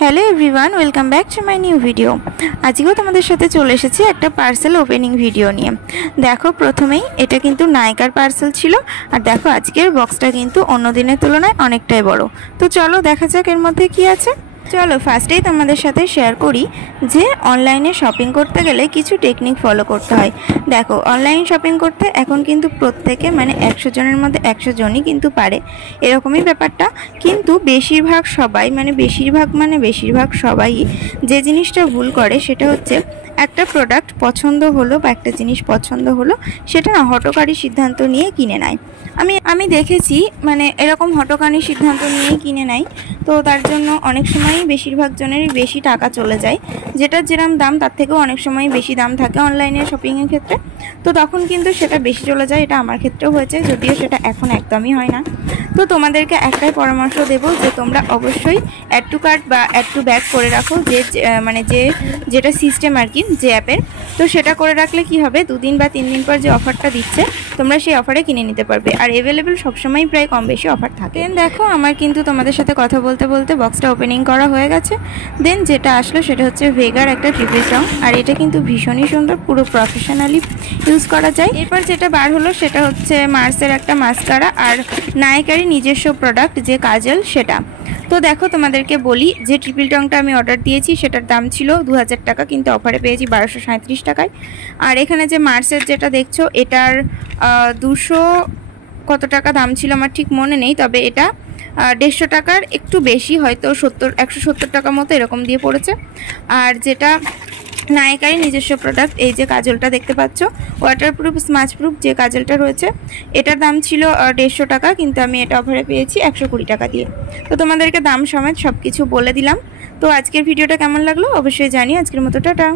Hello everyone, welcome back to my new video. আজকেও তোমাদের সাথে চলে এসেছি একটা পার্সেল ওপেনিং ভিডিও নিয়ে। দেখো, প্রথমেই এটা কিন্তু নাইকার পার্সেল ছিল, আর দেখো আজকের বক্সটা কিন্তু অন্য দিনের তুলনায় অনেকটাই বড়। তো চলো দেখা যাক এর মধ্যে কি আছে। চলো ফার্স্টেই তোমাদের সাথে শেয়ার করি যে অনলাইনে শপিং করতে গেলে কিছু টেকনিক ফলো করতে হয়। দেখো, অনলাইন শপিং করতে এখন কিন্তু প্রত্যেকে মানে 100 জনের মধ্যে 100 জনই কিন্তু পারে, এরকমই ব্যাপারটা। কিন্তু বেশিরভাগ সবাই যে জিনিসটা ভুল করে সেটা হচ্ছে একটা প্রোডাক্ট পছন্দ হলো বা একটা জিনিস পছন্দ হলো, সেটা না হঠকারী সিদ্ধান্ত নিয়ে কিনে নেয়। আমি দেখেছি মানে এরকম হঠকারী সিদ্ধান্ত নিয়ে কিনে নেয়, তো তার জন্য অনেক সময়ই বেশিরভাগ জনেরই বেশি টাকা চলে যায়, যেটার যেরকম দাম তার থেকেও অনেক সময় বেশি দাম থাকে অনলাইনে শপিংয়ের ক্ষেত্রে। তো তখন কিন্তু সেটা বেশি চলে যায়, এটা আমার ক্ষেত্রেও হয়েছে, যদিও সেটা এখন একদমই হয় না। তো তোমাদেরকে একটাই পরামর্শ দেব যে তোমরা অবশ্যই অ্যাড টু কার্ট বা অ্যাড টু ব্যাগ করে রাখো, যেটা সিস্টেম আর কি, যে অ্যাপের। তো সেটা করে রাখলে কি হবে, 2 দিন বা 3 দিন পর যে অফারটা দিচ্ছে তোমরা সেই অফারে কিনে নিতে পারবে, আর অ্যাভেলেবেল সবসময় প্রায় কম বেশি অফার থাকে। দেন দেখো, আমার কিন্তু তোমাদের সাথে কথা বলতে বলতে বক্সটা ওপেনিং করা হয়ে গেছে। দেন যেটা আসলো সেটা হচ্ছে ভেগার একটা ট্রিপল টং, আর এটা কিন্তু ভীষণই সুন্দর, পুরো প্রফেশনালি ইউজ করা যায়। এরপর যেটা বার হলো সেটা হচ্ছে মার্সের একটা মাস্কারা আর নাইকারই নিজস্ব প্রোডাক্ট যে কাজল, সেটা। তো দেখো তোমাদেরকে বলি যে ট্রিপল টংটা আমি অর্ডার দিয়েছি সেটার দাম ছিল 2000 টাকা, কিন্তু অফারে পেয়েছি 1237 টাকায়। আর এখানে যে মার্সের যেটা দেখছো এটার 200 কত টাকা দাম ছিল আমার ঠিক মনে নেই, তবে এটা 150 টাকার একটু বেশি, হয়তো 170 টাকা মতো এরকম দিয়ে পড়েছে। আর যেটা নাইকারই নিজস্ব প্রোডাক্ট, এই যে কাজলটা দেখতে পাচ্ছ, ওয়াটারপ্রুফ স্মাচপ্রুফ যে কাজলটা রয়েছে, এটার দাম ছিল 150 টাকা, কিন্তু আমি এটা অফারে পেয়েছি 120 টাকা দিয়ে। তো তোমাদেরকে দাম সমেত সব কিছু বলে দিলাম। তো আজকের ভিডিওটা কেমন লাগলো অবশ্যই জানিও। আজকের মতো টাটা।